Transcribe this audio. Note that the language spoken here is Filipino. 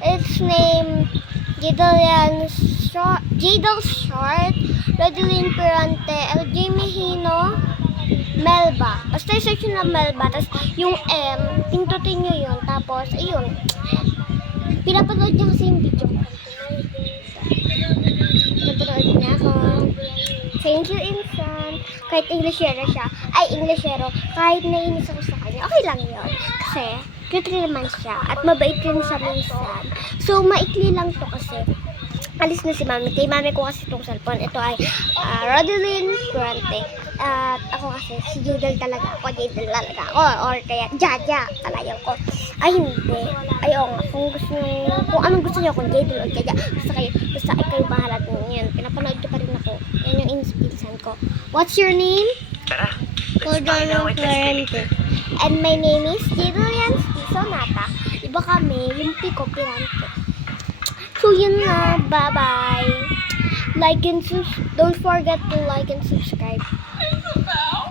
It's named Jadal Short, Rodeline Perante, LJ Mejino, Melba. Basta i-search nyo na Melba, tapos yung M, pindutin nyo yun, tapos, ayun, pinapanood niya kasi yung video ko. Pinapanood niya ako. Thank you, Insan. Kahit Englishero siya, Englishero, kahit nainis ako sa kanya, okay lang yun. Kasi, cute naman siya, at mabait rin siya minsan. So, maikli lang to kasi. Alis na si Mami. Kay Mami ko kasi itong cellphone. Ito ay Rodeline Durante. At ako kasi, si Jadal talaga ako. Jadal talaga ako. Or kaya, Jaja. Talagang ko. Ay, hindi. Ayaw nga. Kung anong gusto niyo, kung Jadal o Jaja. Basta kayo bahala kung yan. Pinapanood ko pa rin ako. Yan yung inspiration ko. What's your name? Tara. Cordano Florente. And my name is Jadalian Sonata. Iba kami, yung Pico Pirante. So yun na, bye-bye. Don't forget to like and subscribe.